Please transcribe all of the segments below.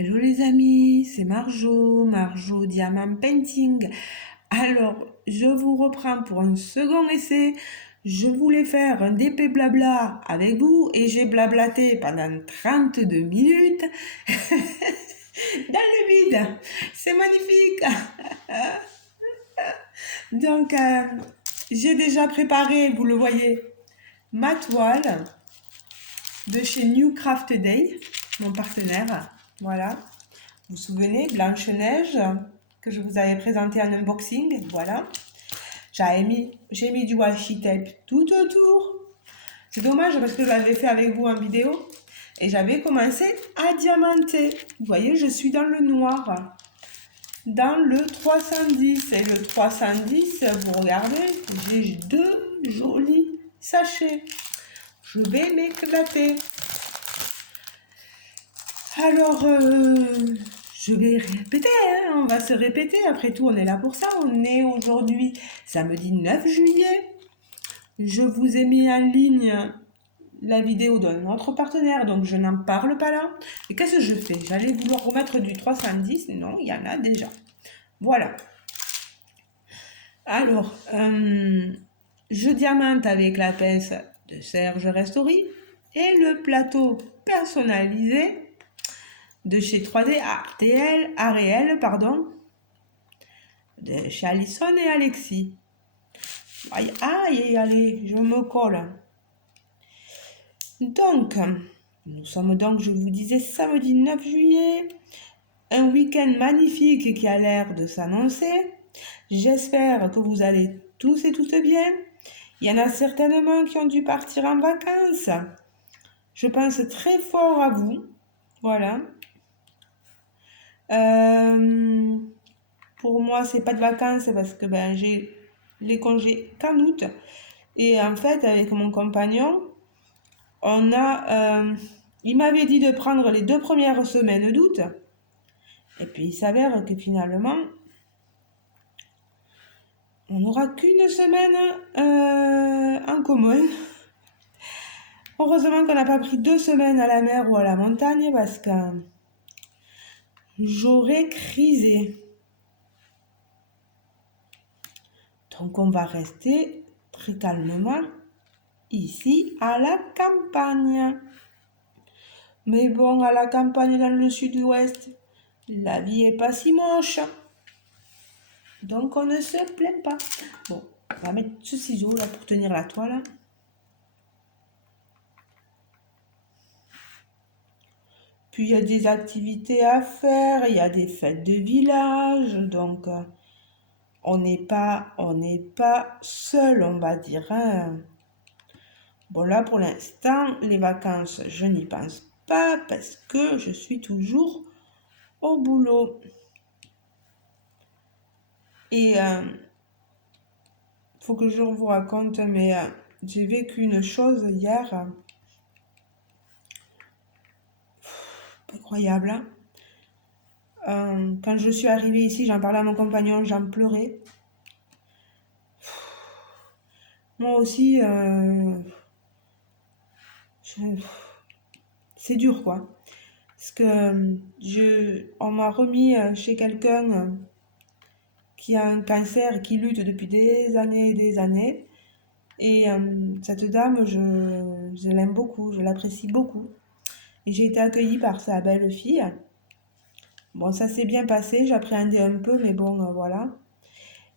Hello les amis, c'est Marjo Diamant Painting. Alors, je vous reprends pour un second essai. Je voulais faire un DP blabla avec vous et j'ai blablaté pendant 32 minutes dans le vide. C'est magnifique. Donc, j'ai déjà préparé, vous le voyez, ma toile de chez New Craft Day, mon partenaire. Voilà. Vous vous souvenez, Blanche-Neige, que je vous avais présenté en unboxing, voilà. J'ai mis du washi tape tout autour. C'est dommage parce que je l'avais fait avec vous en vidéo. Et j'avais commencé à diamanter. Vous voyez, je suis dans le noir. Dans le 310. Et le 310, vous regardez, j'ai deux jolis sachets. Je vais m'éclater. Alors, je vais répéter, hein, on va se répéter. Après tout, on est là pour ça. On est aujourd'hui samedi 9 juillet. Je vous ai mis en ligne la vidéo d'un autre partenaire, donc je n'en parle pas là. Et qu'est-ce que je fais? J'allais vouloir remettre du 310. Non, il y en a déjà. Voilà. Alors, je diamante avec la pince de Serge Restori et le plateau personnalisé de chez 3D Ariel, de chez Alison et Alexis. Aïe, aïe, allez, je me colle. Donc, nous sommes donc, je vous disais, samedi 9 juillet, un week-end magnifique qui a l'air de s'annoncer. J'espère que vous allez tous et toutes bien. Il y en a certainement qui ont dû partir en vacances. Je pense très fort à vous. Voilà. Pour moi, c'est pas de vacances parce que j'ai les congés qu'en août. Et en fait, avec mon compagnon, il m'avait dit de prendre les 2 premières semaines d'août. Et puis, il s'avère que finalement, on n'aura qu'une semaine en commun. Heureusement qu'on n'a pas pris 2 semaines à la mer ou à la montagne parce que j'aurais crisé. Donc, on va rester très calmement ici à la campagne. Mais bon, à la campagne dans le sud-ouest, la vie est pas si moche. Donc on ne se plaint pas. Bon, on va mettre ce ciseau là pour tenir la toile. Puis il y a des activités à faire, il y a des fêtes de village, donc on n'est pas seul, on va dire, hein. Bon là pour l'instant, les vacances, je n'y pense pas parce que je suis toujours au boulot. Et faut que je vous raconte, mais j'ai vécu une chose hier incroyable, hein. Quand je suis arrivée ici, j'en parlais à mon compagnon, j'en pleurais. Moi aussi, c'est dur quoi. Parce que on m'a remis chez quelqu'un qui a un cancer et qui lutte depuis des années et des années. Et cette dame, je l'aime beaucoup, je l'apprécie beaucoup. Et j'ai été accueillie par sa belle-fille. Bon, ça s'est bien passé, j'appréhendais un peu, mais bon, voilà.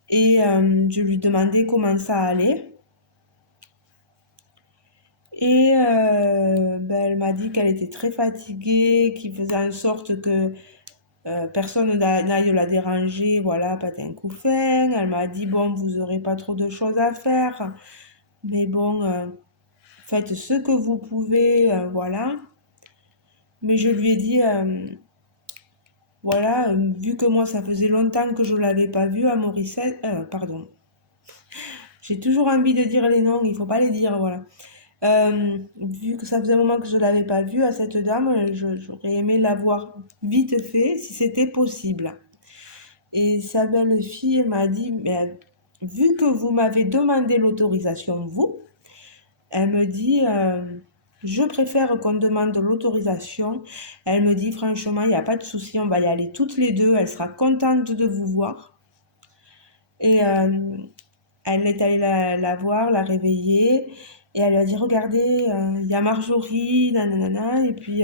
Et je lui demandais comment ça allait. Et elle m'a dit qu'elle était très fatiguée, qu'il faisait en sorte que personne n'aille la déranger, voilà, patin couffin. Elle m'a dit, bon, vous n'aurez pas trop de choses à faire, mais bon, faites ce que vous pouvez, voilà. Mais je lui ai dit, voilà, vu que moi, ça faisait longtemps que je ne l'avais pas vue à Morissette, pardon. J'ai toujours envie de dire les noms, il ne faut pas les dire, voilà. Vu que ça faisait un moment que je ne l'avais pas vue à cette dame, j'aurais aimé la voir vite fait, si c'était possible. Et sa belle-fille m'a dit, mais vu que vous m'avez demandé l'autorisation, vous, elle me dit, Je préfère qu'on demande l'autorisation. Elle me dit franchement, il n'y a pas de souci, on va y aller toutes les deux. Elle sera contente de vous voir. Et elle est allée la voir, la réveiller. Et elle lui a dit, regardez, il y a Marjorie, nanana. Et puis,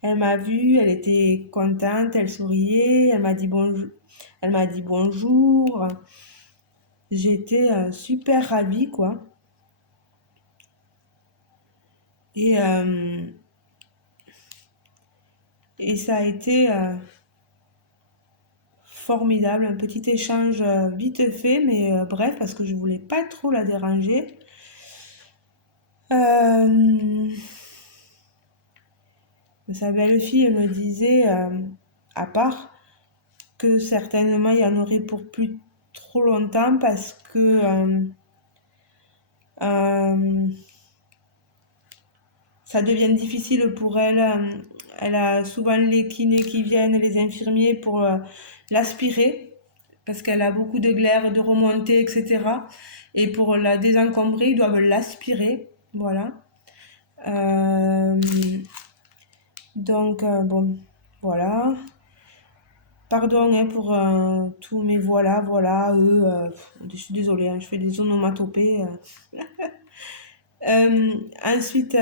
elle m'a vue, elle était contente, elle souriait. Elle m'a dit bonjour. Elle m'a dit bonjour. J'étais super ravie, quoi. Et, euh, et ça a été formidable, un petit échange vite fait, mais bref, parce que je voulais pas trop la déranger. Euh, Sa belle-fille elle me disait, à part, que certainement il y en aurait pour plus trop longtemps parce que euh, ça devient difficile pour elle. Elle a souvent les kinés qui viennent, les infirmiers pour l'aspirer parce qu'elle a beaucoup de glaire, de remontées, etc. Et pour la désencombrer, ils doivent l'aspirer. Voilà. Euh, bon, voilà. Pardon hein, pour tous mes voilà, voilà, eux. Je suis désolée, hein, je fais des onomatopées. Ensuite,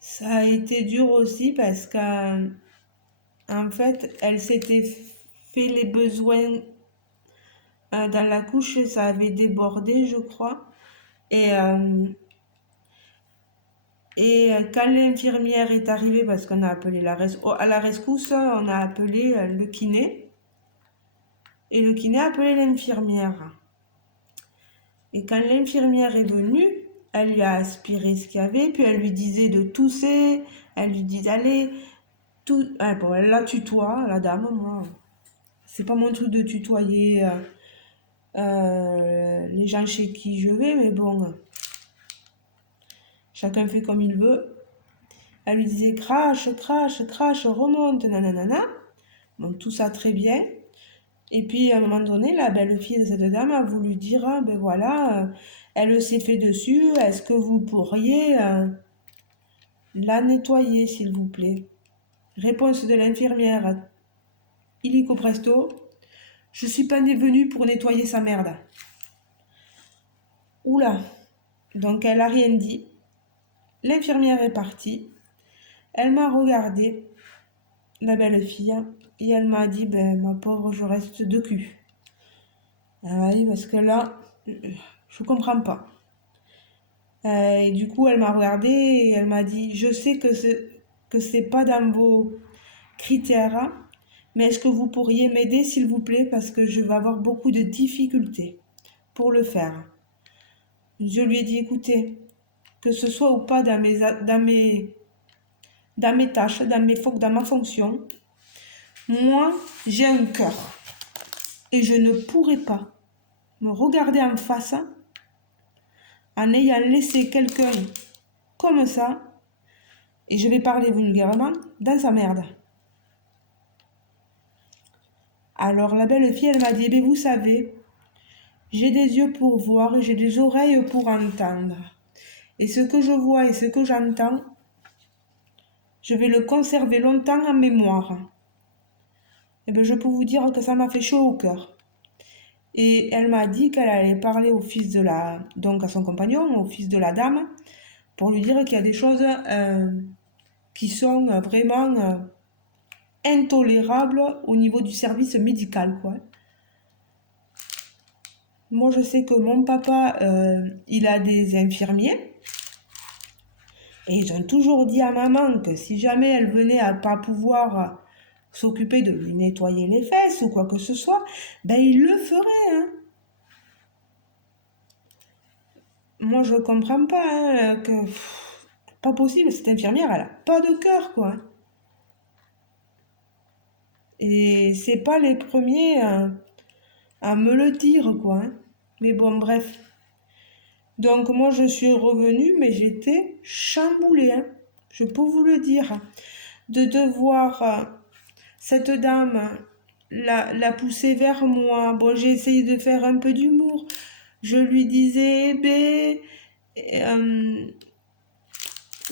ça a été dur aussi parce qu'en fait, elle s'était fait les besoins dans la couche, ça avait débordé, je crois. Et, euh, et quand l'infirmière est arrivée, parce qu'on a appelé à la rescousse, on a appelé le kiné. Et le kiné a appelé l'infirmière. Et quand l'infirmière est venue, elle lui a aspiré ce qu'il y avait, puis elle lui disait de tousser, elle lui dit allez, tout. Ah, bon, elle la tutoie, la dame, moi. C'est pas mon truc de tutoyer les gens chez qui je vais, mais bon, chacun fait comme il veut. Elle lui disait crache, crache, crache, remonte, nanana. Bon, tout ça très bien. Et puis à un moment donné, la belle-fille de cette dame a voulu dire, ah, ben voilà, elle s'est fait dessus, est-ce que vous pourriez la nettoyer, s'il vous plaît? Réponse de l'infirmière, illico presto, je suis pas venue pour nettoyer sa merde. Oula, donc elle a rien dit. L'infirmière est partie. Elle m'a regardée, la belle-fille, et elle m'a dit, ben ma pauvre, je reste de cul. Ah oui, parce que là, je comprends pas. Et du coup, elle m'a regardée et elle m'a dit, je sais que c'est pas dans vos critères, hein, mais est-ce que vous pourriez m'aider, s'il vous plaît, parce que je vais avoir beaucoup de difficultés pour le faire. Je lui ai dit, écoutez, que ce soit ou pas dans mes tâches, dans ma fonction, moi, j'ai un cœur et je ne pourrais pas me regarder en face en ayant laissé quelqu'un comme ça, et je vais parler vulgairement, dans sa merde. Alors la belle fille, elle m'a dit, eh vous savez, j'ai des yeux pour voir et j'ai des oreilles pour entendre. Et ce que je vois et ce que j'entends, je vais le conserver longtemps en mémoire. Et bien je peux vous dire que ça m'a fait chaud au cœur. Et elle m'a dit qu'elle allait parler au fils de donc à son compagnon, au fils de la dame, pour lui dire qu'il y a des choses qui sont vraiment intolérables au niveau du service médical, quoi. Moi, je sais que mon papa, il a des infirmiers. Et ils ont toujours dit à maman que si jamais elle venait à pas pouvoir s'occuper de lui nettoyer les fesses ou quoi que ce soit, ben il le ferait, hein. Moi, je comprends pas hein, que... pas possible, cette infirmière, elle a pas de cœur, quoi. Et c'est pas les premiers à me le dire, quoi, hein. Mais bon, bref. Donc moi, je suis revenue, mais j'étais chamboulée, hein. Je peux vous le dire. De devoir cette dame la pousser vers moi. Bon, j'ai essayé de faire un peu d'humour. Je lui disais,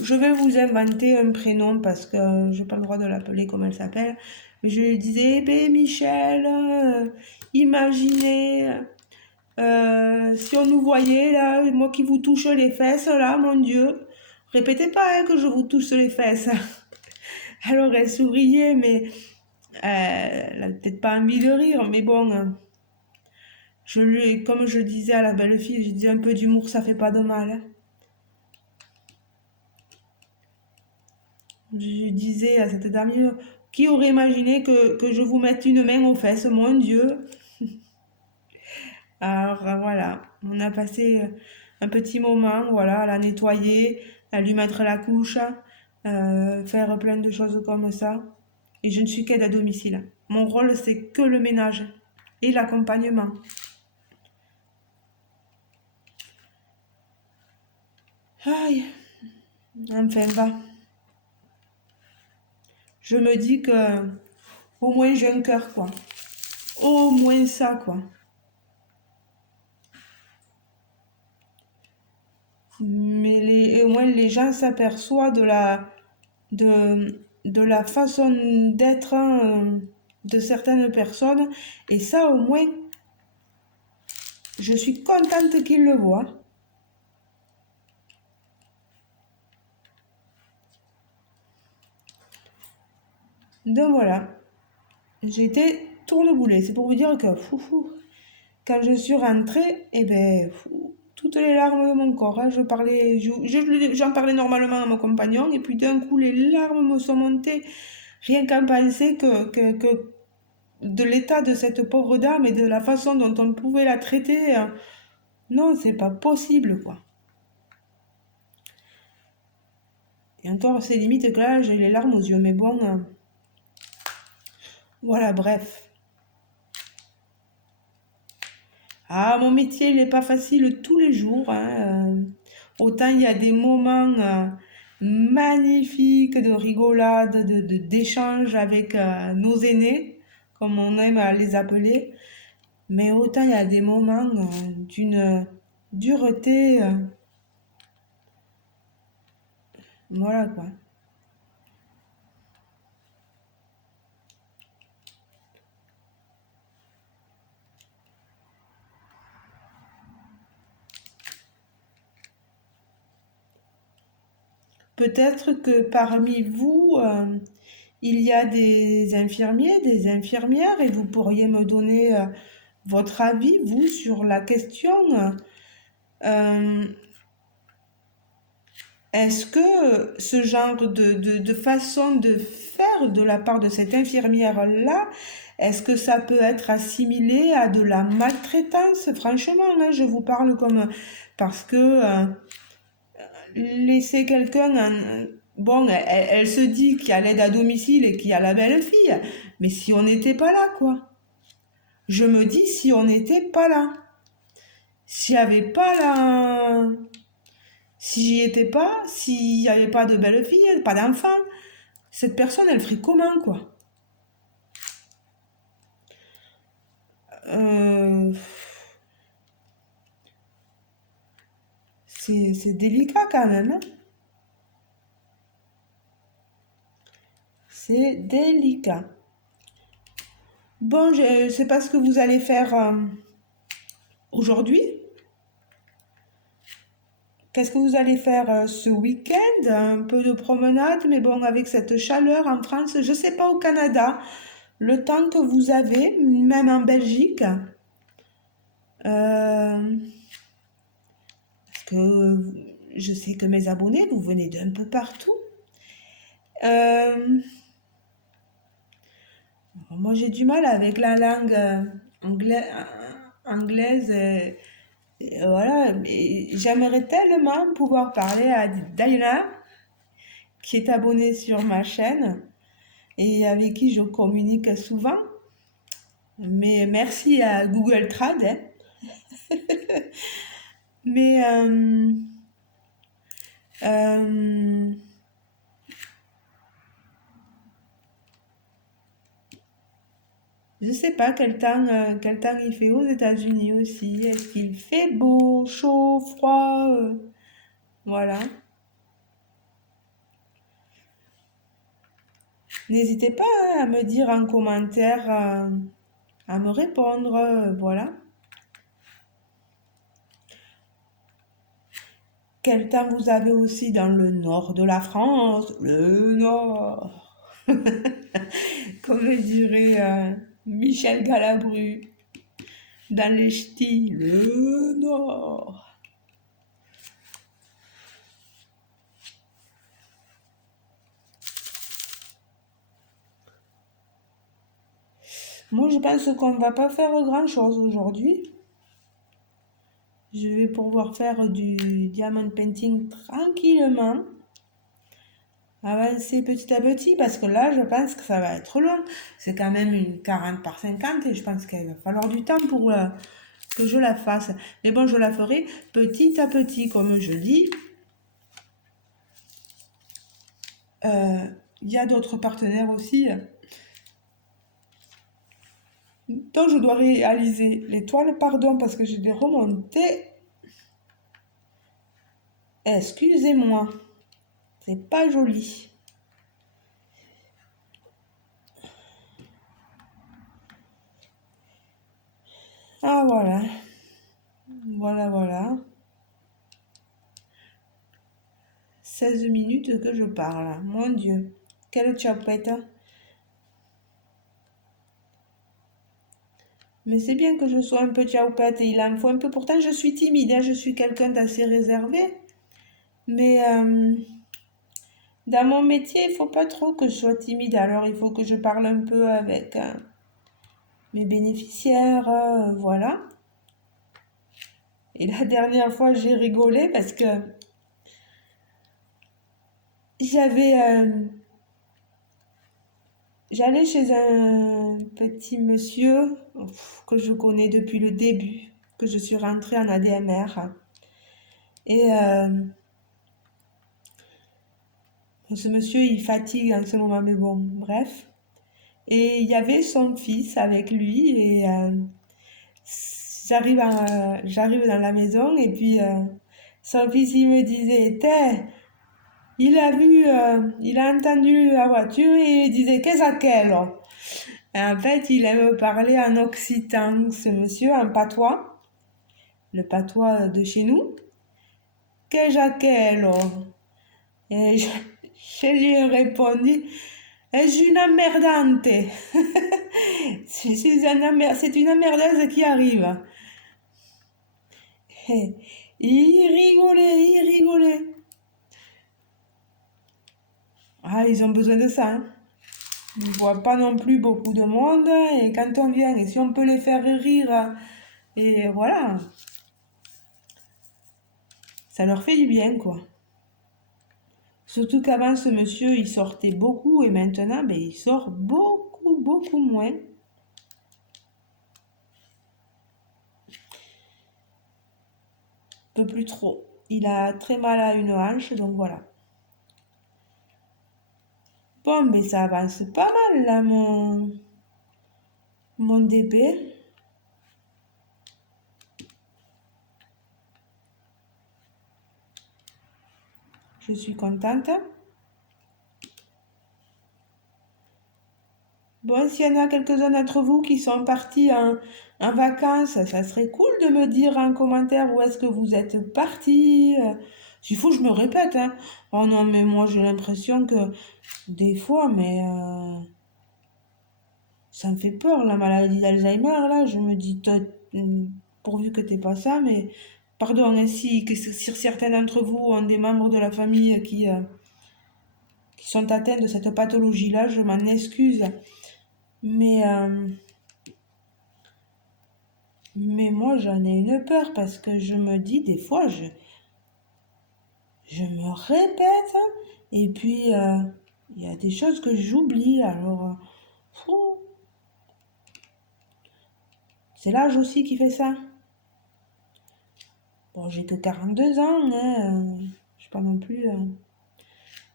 je vais vous inventer un prénom parce que je n'ai pas le droit de l'appeler comme elle s'appelle. Je lui disais, Michel, imaginez si on nous voyait là, moi qui vous touche les fesses là, mon Dieu. Répétez pas hein, que je vous touche les fesses. Alors elle souriait, mais elle n'a peut-être pas envie de rire, mais bon, comme je disais à la belle fille, je disais un peu d'humour, ça fait pas de mal, hein. Je disais à cette dame, qui aurait imaginé que je vous mette une main aux fesses, mon Dieu. Alors voilà, on a passé un petit moment, voilà, à la nettoyer, à lui mettre la couche, faire plein de choses comme ça. Et je ne suis qu'aide à domicile. Mon rôle, c'est que le ménage et l'accompagnement. Aïe, enfin va. Je me dis que au moins j'ai un cœur, quoi. Au moins ça, quoi. Mais au moins les gens s'aperçoivent de la façon d'être de certaines personnes. Et ça, au moins, je suis contente qu'ils le voient. Donc voilà, j'étais tourneboulet. C'est pour vous dire que quand je suis rentrée, eh ben, toutes les larmes de mon corps, hein, j'en parlais normalement à mon compagnon, et puis d'un coup, les larmes me sont montées, rien qu'à penser que de l'état de cette pauvre dame et de la façon dont on pouvait la traiter, non, c'est pas possible, quoi. Et encore, c'est limite que là, j'ai les larmes aux yeux, mais bon, voilà, bref. Ah, mon métier, il n'est pas facile tous les jours, hein. Autant il y a des moments magnifiques de rigolade, d'échange avec nos aînés, comme on aime à les appeler, mais autant il y a des moments d'une dureté, voilà quoi. Peut-être que parmi vous, il y a des infirmiers, des infirmières, et vous pourriez me donner votre avis, vous, sur la question. Euh, Est-ce que ce genre de façon de faire de la part de cette infirmière-là, est-ce que ça peut être assimilé à de la maltraitance? Franchement, là, je vous parle comme... Parce que laisser quelqu'un... Bon, elle se dit qu'il y a l'aide à domicile et qu'il y a la belle-fille, mais si on n'était pas là, quoi. Je me dis si on n'était pas là. S'il n'y avait pas la... Si j'y étais pas, s'il n'y avait pas de belle-fille, pas d'enfant, cette personne, elle ferait comment, quoi? Euh, c'est délicat quand même, hein. C'est délicat. Bon, je ne sais pas ce que vous allez faire aujourd'hui. Qu'est-ce que vous allez faire ce week-end? Un peu de promenade, mais bon, avec cette chaleur en France, je ne sais pas au Canada, le temps que vous avez, même en Belgique, parce que je sais que mes abonnés, vous venez d'un peu partout. Euh, Moi, j'ai du mal avec la langue anglaise. Et voilà, mais j'aimerais tellement pouvoir parler à Diana, qui est abonnée sur ma chaîne et avec qui je communique souvent. Mais merci à Google Trad, hein. Mais euh, Je sais pas quel temps il fait aux États-Unis aussi. Est-ce qu'il fait beau, chaud, froid? Voilà. N'hésitez pas hein, à me dire en commentaire, à me répondre. Voilà. Quel temps vous avez aussi dans le nord de la France? Le nord. Comme dirait Michel Galabru dans les ch'tis. Le nord. Moi, je pense qu'on ne va pas faire grand-chose aujourd'hui. Je vais pouvoir faire du diamond painting tranquillement, avancer petit à petit, parce que là, je pense que ça va être long. C'est quand même une 40 par 50 et je pense qu'il va falloir du temps pour que je la fasse. Mais bon, je la ferai petit à petit, comme je dis. Il y a d'autres partenaires aussi dont je dois réaliser les toiles, pardon, parce que j'ai des remontées. Excusez-moi, c'est pas joli. Ah voilà, voilà. 16 minutes que je parle. Mon Dieu, quelle chopette. Mais c'est bien que je sois un peu chopette et il en faut un peu. Pourtant, je suis timide, hein, je suis quelqu'un d'assez réservé. Mais dans mon métier, il faut pas trop que je sois timide. Alors, il faut que je parle un peu avec mes bénéficiaires. Voilà. Et la dernière fois, j'ai rigolé parce que j'avais j'allais chez un petit monsieur que je connais depuis le début, que je suis rentrée en ADMR. Et ce monsieur, il fatigue en ce moment, mais bon, bref. Et il y avait son fils avec lui et j'arrive dans la maison et puis son fils, il me disait, T'es, il a entendu la voiture et il disait, qu'est-ce qu'elle? Et en fait, il aime parler en occitan, ce monsieur, en patois, le patois de chez nous. Qu'est-ce qu'elle? Et je lui ai répondu, est-ce une emmerdante? C'est une emmerdeuse qui arrive. Et il rigolait. Ah, ils ont besoin de ça. Hein. Ils ne voient pas non plus beaucoup de monde. Et quand on vient, et si on peut les faire rire, et voilà, ça leur fait du bien, quoi. Surtout qu'avant, ce monsieur, il sortait beaucoup et maintenant, ben, il sort beaucoup moins. Un peu plus trop. Il a très mal à une hanche, donc voilà. Bon, mais ça avance pas mal là, mon DP. Je suis contente. Bon, s'il y en a quelques-uns d'entre vous qui sont partis en vacances, ça serait cool de me dire en commentaire où est-ce que vous êtes partis. S'il faut, je me répète. Hein. Oh non, mais moi j'ai l'impression que des fois, mais ça me fait peur la maladie d'Alzheimer. Là, je me dis, pourvu que t'aies pas ça, mais pardon, hein, si certains d'entre vous ont des membres de la famille qui sont atteints de cette pathologie-là, je m'en excuse. Mais, euh, mais moi, j'en ai une peur parce que je me dis, des fois, je me répète et puis il y a des choses que j'oublie. Alors, c'est l'âge aussi qui fait ça. Bon, j'ai que 42 ans, hein, je suis pas non plus.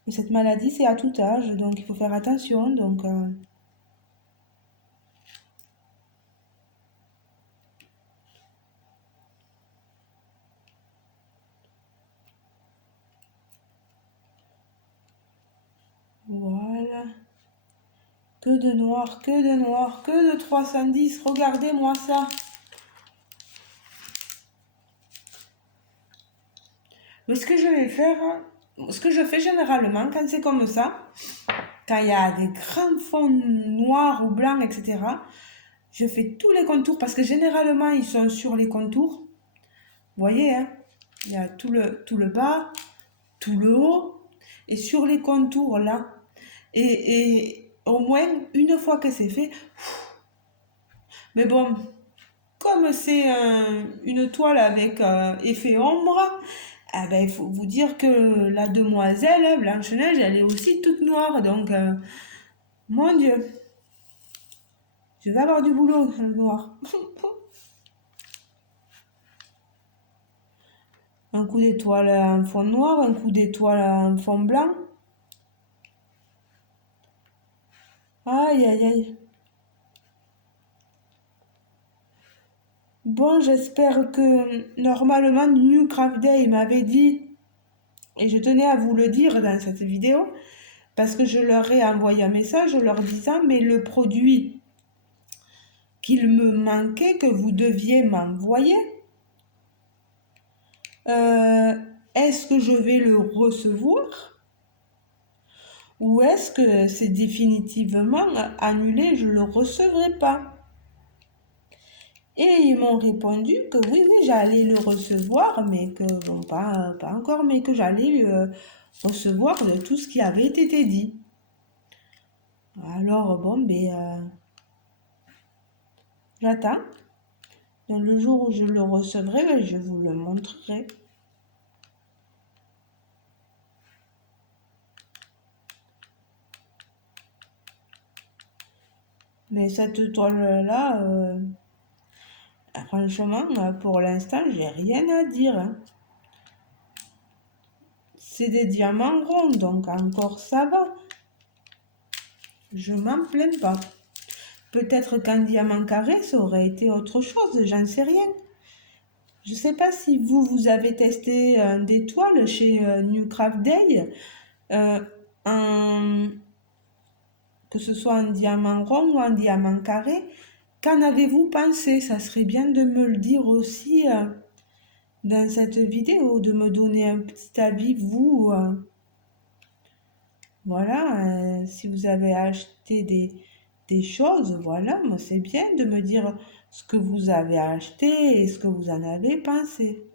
Mais cette maladie, c'est à tout âge, donc il faut faire attention. Donc, Que de noir, que de noir, que de 310. Regardez-moi ça. Mais ce que je vais faire, ce que je fais généralement quand c'est comme ça, quand il y a des grands fonds noirs ou blancs, etc., je fais tous les contours parce que généralement ils sont sur les contours. Vous voyez, hein, il y a tout le bas, tout le haut et sur les contours là. Et au moins une fois que c'est fait, mais bon, comme c'est une toile avec effet ombre, ah ben, il faut vous dire que la demoiselle Blanche-Neige, elle est aussi toute noire. Donc, mon Dieu, je vais avoir du boulot dans le noir. Un coup d'étoile en fond noir, un coup d'étoile en fond blanc. Aïe, aïe, aïe. Bon, j'espère que normalement, New Craft Day m'avait dit, et je tenais à vous le dire dans cette vidéo, parce que je leur ai envoyé un message leur disant, mais le produit qu'il me manquait, que vous deviez m'envoyer, est-ce que je vais le recevoir ou est-ce que c'est définitivement annulé, je ne le recevrai pas? Et ils m'ont répondu que oui, oui, j'allais le recevoir, mais que, bon, pas encore, mais que j'allais recevoir de tout ce qui avait été dit. Alors, bon, ben, j'attends. Donc, le jour où je le recevrai, ben, je vous le montrerai. Mais cette toile-là, franchement, pour l'instant, j'ai rien à dire, hein. C'est des diamants ronds, donc encore ça va. Je m'en plains pas. Peut-être qu'un diamant carré, ça aurait été autre chose, j'en sais rien. Je sais pas si vous avez testé des toiles chez New Craft Day, euh, en- que ce soit un diamant rond ou un diamant carré. Qu'en avez-vous pensé? Ça serait bien de me le dire aussi dans cette vidéo, de me donner un petit avis, vous. Voilà, si vous avez acheté des choses, voilà, moi c'est bien de me dire ce que vous avez acheté et ce que vous en avez pensé.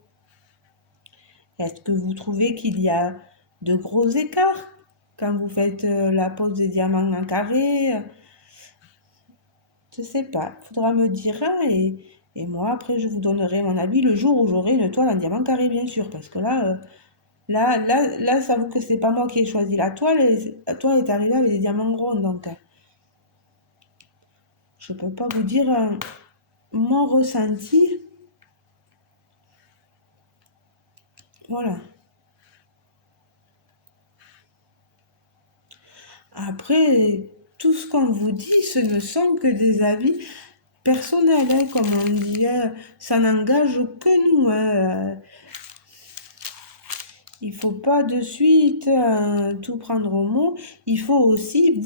Est-ce que vous trouvez qu'il y a de gros écarts quand vous faites la pose des diamants en carré? Je sais pas, il faudra me dire hein, et moi après je vous donnerai mon avis le jour où j'aurai une toile en diamant carré bien sûr parce que là, ça avoue que c'est pas moi qui ai choisi la toile et la toile est arrivée avec des diamants ronds donc je peux pas vous dire mon ressenti. Voilà. Après, tout ce qu'on vous dit, ce ne sont que des avis personnels, hein, comme on dit, hein. Ça n'engage que nous, hein. Il faut pas de suite tout prendre au mot. Il faut aussi,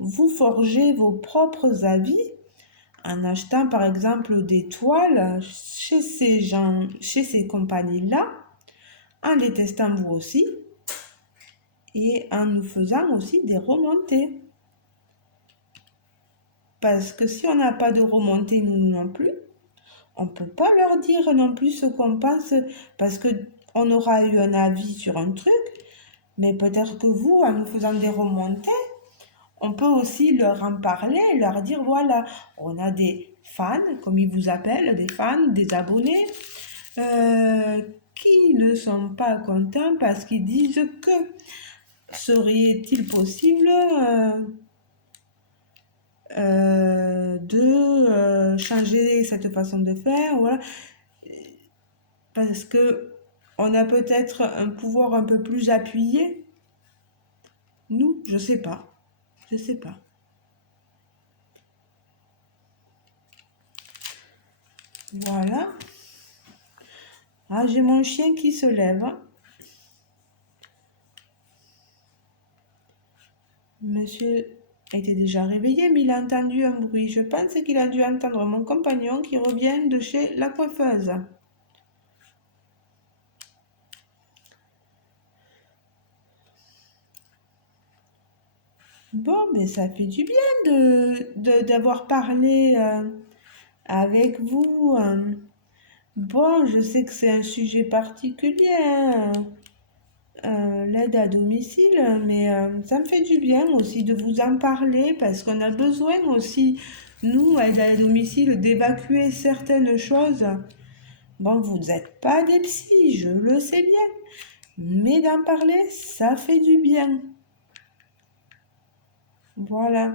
vous forger vos propres avis en achetant par exemple des toiles chez ces gens, chez ces compagnies-là, en les testant vous aussi et en nous faisant aussi des remontées. Parce que si on n'a pas de remontée, nous non plus, on ne peut pas leur dire non plus ce qu'on pense parce que on aura eu un avis sur un truc, mais peut-être que vous, en nous faisant des remontées, on peut aussi leur en parler, leur dire voilà, on a des fans, comme ils vous appellent, des fans, des abonnés, qui ne sont pas contents parce qu'ils disent que serait-il possible de changer cette façon de faire, voilà, parce que on a peut-être un pouvoir un peu plus appuyé. Nous, je sais pas, je sais pas. Voilà. Ah, j'ai mon chien qui se lève. Monsieur était déjà réveillé, mais il a entendu un bruit. Je pense qu'il a dû entendre mon compagnon qui revient de chez la coiffeuse. Bon, mais ça fait du bien d'avoir parlé avec vous. Bon, je sais que c'est un sujet particulier, hein, l'aide à domicile, mais ça me fait du bien aussi de vous en parler parce qu'on a besoin aussi, nous, aide à domicile, d'évacuer certaines choses. Bon, vous n'êtes pas des psys, je le sais bien, mais d'en parler, ça fait du bien. Voilà.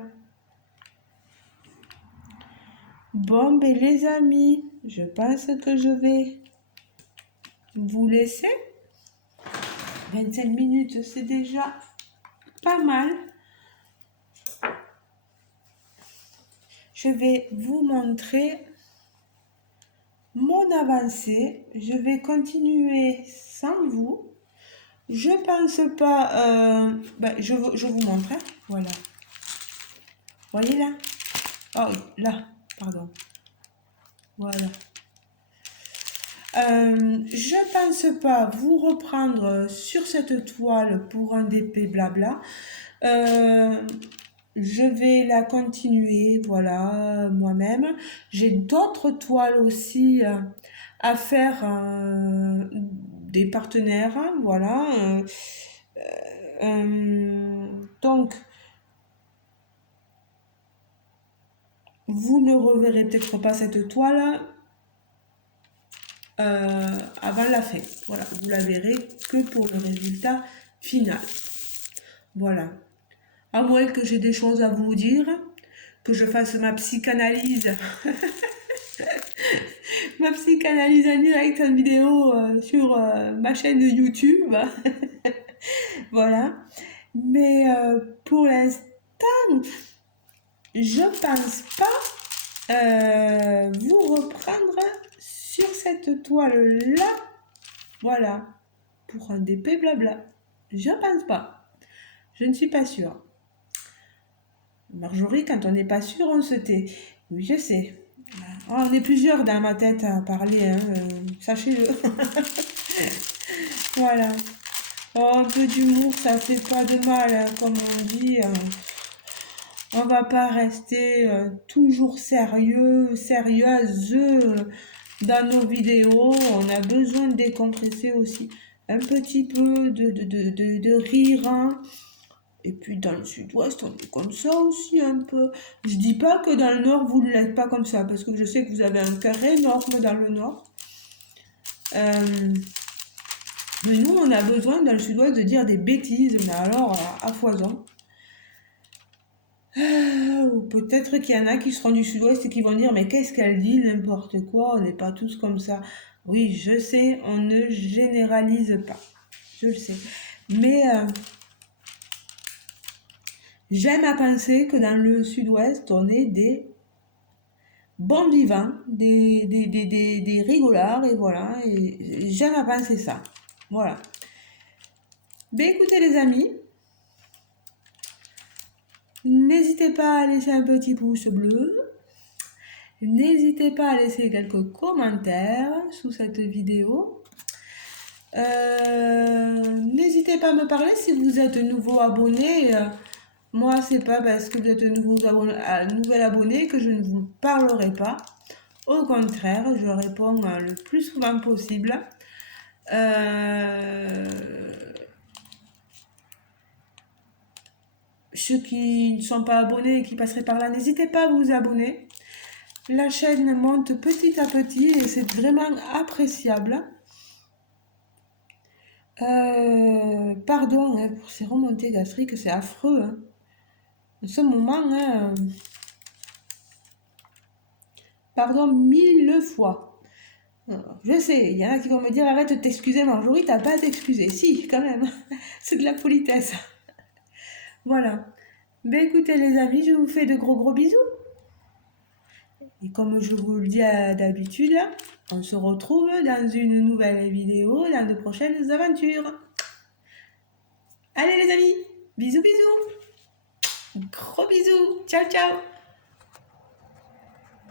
Bon, ben les amis, je pense que je vais vous laisser. 25 minutes, c'est déjà pas mal. Je vais vous montrer mon avancée. Je vais continuer sans vous. Je pense pas... je vous montre. Hein. Voilà. Voyez là? Oh, là, pardon. Voilà. Je pense pas vous reprendre sur cette toile pour un DP blabla. Je vais la continuer, voilà, moi-même. J'ai d'autres toiles aussi à faire des partenaires, hein, voilà. Donc, vous ne reverrez peut-être pas cette toile avant la fin. Voilà, vous la verrez que pour le résultat final. Voilà. À moins que j'ai des choses à vous dire, que je fasse ma psychanalyse, ma psychanalyse en direct en vidéo sur ma chaîne de YouTube. Voilà. Mais pour l'instant, je pense pas vous reprendre sur cette toile-là. Voilà. Pour un DP blabla. Je pense pas. Je ne suis pas sûre. Marjorie, quand on n'est pas sûr, on se tait. Oui, je sais. Oh, on est plusieurs dans ma tête à parler, hein, sachez-le. Voilà. Oh, un peu d'humour, ça fait pas de mal, hein, comme on dit. On va pas rester toujours sérieuse dans nos vidéos. On a besoin de décompresser aussi un petit peu de rire. Hein. Et puis dans le sud-ouest, on est comme ça aussi un peu. Je dis pas que dans le nord, vous ne l'êtes pas comme ça, parce que je sais que vous avez un cœur énorme dans le nord. Mais nous, on a besoin dans le sud-ouest de dire des bêtises, mais alors à foison. Ou peut-être qu'il y en a qui seront du sud-ouest et qui vont dire mais qu'est-ce qu'elle dit, n'importe quoi, on n'est pas tous comme ça. Oui, je sais, on ne généralise pas. Je le sais. Mais j'aime à penser que dans le sud-ouest, on est des bons vivants, des rigolards, et voilà. Et j'aime à penser ça. Voilà. Ben écoutez les amis, n'hésitez pas à laisser un petit pouce bleu. N'hésitez pas à laisser quelques commentaires sous cette vidéo. N'hésitez pas à me parler si vous êtes nouveau abonné. Moi, c'est pas parce que vous êtes nouvel abonné que je ne vous parlerai pas. Au contraire, je réponds le plus souvent possible. Ceux qui ne sont pas abonnés et qui passeraient par là, n'hésitez pas à vous abonner. La chaîne monte petit à petit et c'est vraiment appréciable. Pardon hein, pour ces remontées gastriques, c'est affreux. Hein. En ce moment, hein, pardon 1000 fois. Je sais, il y en a qui vont me dire arrête de t'excuser Marjorie, t'as pas à t'excuser. Si, quand même, c'est de la politesse. Voilà. Ben écoutez les amis, je vous fais de gros bisous. Et comme je vous le dis d'habitude, on se retrouve dans une nouvelle vidéo, dans de prochaines aventures. Allez les amis, bisous bisous. Gros bisous. Ciao, ciao.